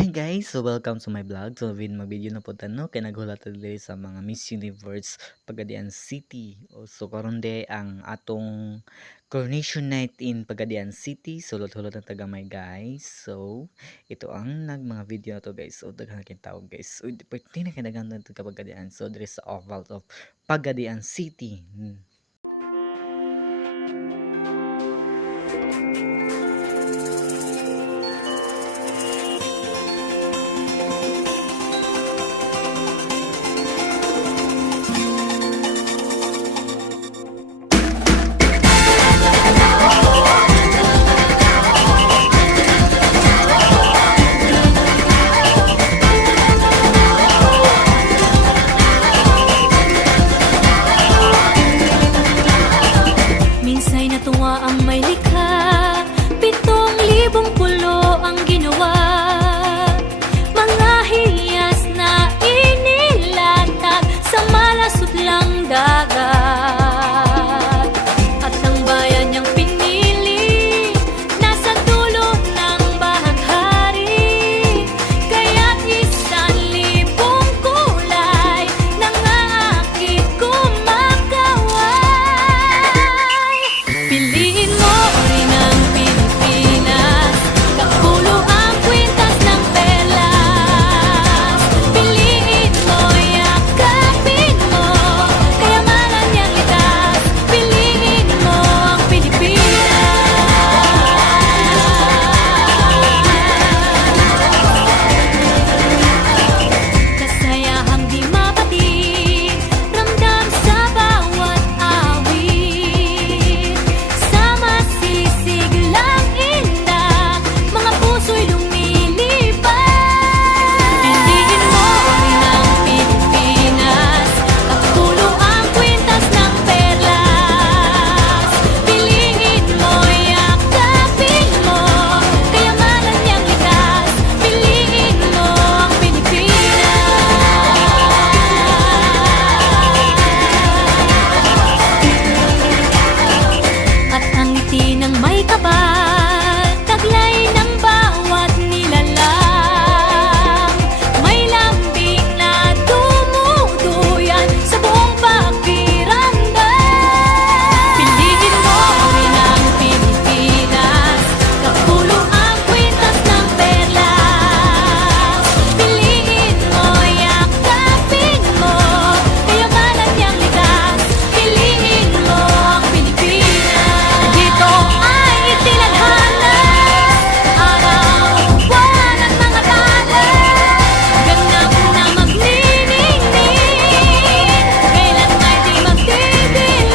Hi guys! So welcome to my vlog. So mag-video na po tano kay naghulat diri sa mga Miss Universe Pagadian City. So karon de ang atong coronation night in Pagadian City. So hulot-hulot ang tagamay guys. So ito ang mga video na to guys. So daghan kay tawag guys. So pwede na kay daghan na Pagadian. So diri sa oval of Pagadian City. Minsay natuwa ang may likha, 7,000 pulo ang ginawa. Mga hiyas na inilatag sa malasot lang dagat. At ang bayan niyang pinili, nasa dulo ng bahaghari. Kaya't 1,000 kulay nangaakit kumakaway. Piliin mo rin ang Pilipinas, kapulo ang kwintas ng perlas. Piliin mo, yakapin mo, kayamanan niyang litas. Piliin mo ang Pilipinas. Kasayahang di mapati, ramdam sa bawat awit. Sama sisig lang inda, mga puso'y lumilipad. Piliin mo rin ang Pilipinas, kapulo ang kwintas ng perlas. Piliin mo, yakapin mo, kayamanan niyang likas. Piliin mo ang Pilipinas. At ang ngiti ng may kapal, taglay ng bawat nilalang. May lambing na dumuduyan sa buong pakiramdam. Piliin mo rin ang Pilipinas, kapulo ang kwintas ng perlas. Piliin mo, yakapin mo, kayamanan niyang likas. Piliin mo ang Pilipinas. Dito ay itinadhana, araw, buwan at mga talas. Ganap na magniningning, kailan ay di magdidilim.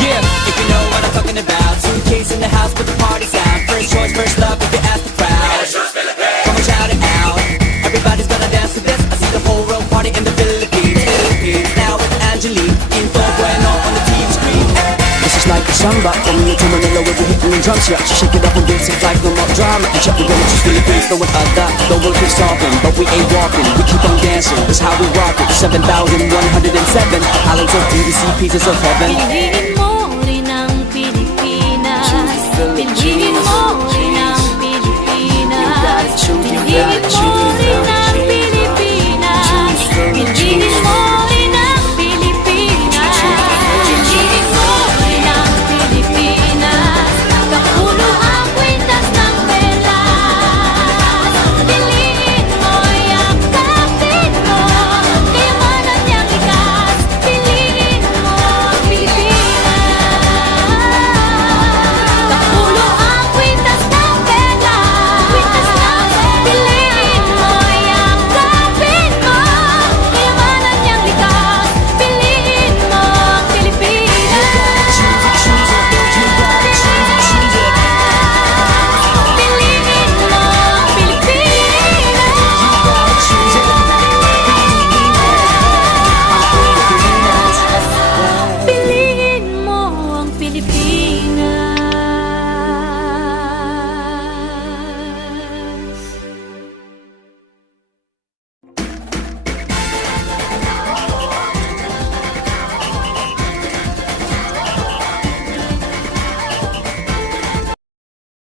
Yeah, if you know what I'm talking about. Suitcase in the house, but the party's out. First choice, first love, if you ask the crowd. Come on, shout it out. Everybody's gonna dance to this. I see the whole world party in the Philippines. Now with Angelique, Info Bueno on the TV screen. This is like a samba, coming into Manila with the hitting and drums. Yeah, she shake it up and dance it like no more drama. And check, we're gonna choose Philippines, no one that. The world keeps talking, but we ain't walking. We keep on dancing, that's how we rock it. 7,107 islands of beauty, see pieces of heaven. Piliin mo rin ang Pilipinas. Choose the Piliin